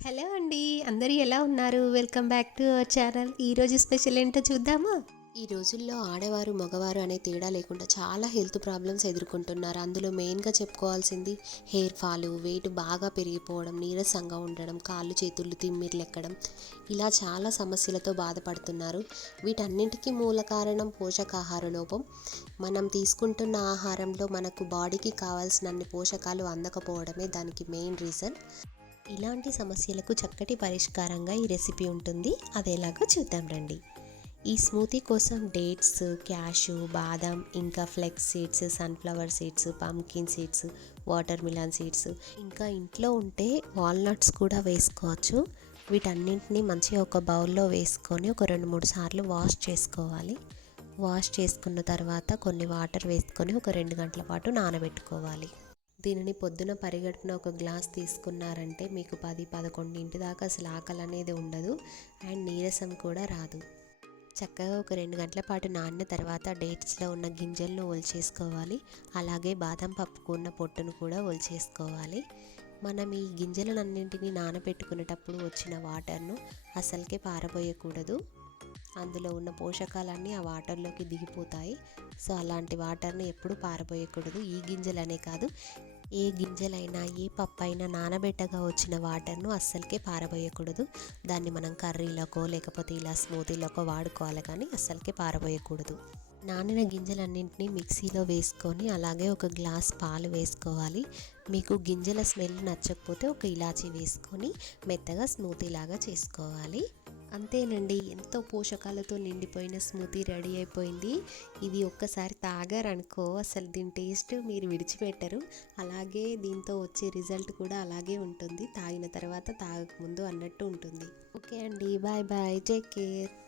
Hello అండి అందరూ ఎలా ఉన్నారు? Welcome back to our channel. ఈరోజు స్పెషల్ ఏంటో చూద్దామా? ఈ రోజుల్లో ఆడవారు మగవారు అనే తేడా లేకుండా చాలా హెల్త్ ప్రాబ్లమ్స్ ఎదుర్కొంటున్నారు. అందులో మెయిన్గా చెప్పుకోవాల్సింది హెయిర్ ఫాల్ వెయిట్ బాగా పెరిగిపోవడం నీరసంగా ఉండడం కాళ్ళు చేతులు తిమ్మిర్లెక్కడం ఇలా చాలా సమస్యలతో బాధపడుతున్నారు. వీటన్నింటికీ మూల కారణం పోషకాహార లోపం. మనం తీసుకుంటున్న ఆహారంలో మనకు బాడీకి కావాల్సిన అన్ని పోషకాలు అందకపోవడమే దానికి మెయిన్ రీజన్. ఇలాంటి సమస్యలకు చక్కటి పరిష్కారంగా ఈ రెసిపీ ఉంటుంది. అది ఎలాగో చూద్దాం రండి. ఈ స్మూతీ కోసం డేట్స్ క్యాషు బాదం ఇంకా flax seeds sunflower seeds pumpkin seeds watermelon seeds. ఇంకా ఇంట్లో ఉంటే వాల్నట్స్ కూడా వేసుకోవచ్చు. వీటన్నింటినీ మంచిగా ఒక బౌల్లో వేసుకొని ఒక రెండు మూడు సార్లు వాష్ చేసుకోవాలి. వాష్ చేసుకున్న తర్వాత కొన్ని వాటర్ వేసుకొని ఒక రెండు గంటల పాటు నానబెట్టుకోవాలి. దీనిని పొద్దున పరిగెడుపున ఒక గ్లాస్ తీసుకున్నారంటే మీకు పది పదకొండింటి దాకా అసలు ఆకలి అనేది ఉండదు. అండ్ నీరసం కూడా రాదు. చక్కగా ఒక రెండు గంటల పాటు నానిన తర్వాత డేట్స్లో ఉన్న గింజలను ఒలిచేసుకోవాలి. అలాగే బాదం పప్పుకు ఉన్న పొట్టును కూడా ఒలిచేసుకోవాలి. మనం ఈ గింజలన్నింటినీ నానబెట్టుకునేటప్పుడు వచ్చిన వాటర్ను అసలుకే పారబోయకూడదు. అందులో ఉన్న పోషకాలన్నీ ఆ వాటర్లోకి దిగిపోతాయి. సో అలాంటి వాటర్ని ఎప్పుడు పారబోయకూడదు. ఈ గింజలనే కాదు ఏ గింజలైనా ఏ పప్పు అయినా నానబెట్టగా వచ్చిన వాటర్ను అస్సలకే పారబోయకూడదు. దాన్ని మనం కర్రీలకో లేకపోతే ఇలా స్మూతీలకో వాడుకోవాలి కానీ అస్సలకే పారబోయకూడదు. నానిన గింజలన్నింటినీ మిక్సీలో వేసుకొని అలాగే ఒక గ్లాస్ పాలు వేసుకోవాలి. మీకు గింజల స్మెల్ నచ్చకపోతే ఒక ఇలాచీ వేసుకొని మెత్తగా స్మూతీ లాగా చేసుకోవాలి. అంతేనండి ఎంతో పోషకాలతో నిండిపోయిన స్మూతీ రెడీ అయిపోయింది. ఇది ఒక్కసారి తాగారనుకో అసలు దీని టేస్ట్ మీరు విడిచిపెట్టరు. అలాగే దీంతో వచ్చే రిజల్ట్ కూడా అలాగే ఉంటుంది. తాగిన తర్వాత తాగకముందు అన్నట్టు ఉంటుంది. ఓకే అండి బాయ్ బాయ్ టేక్ కేర్.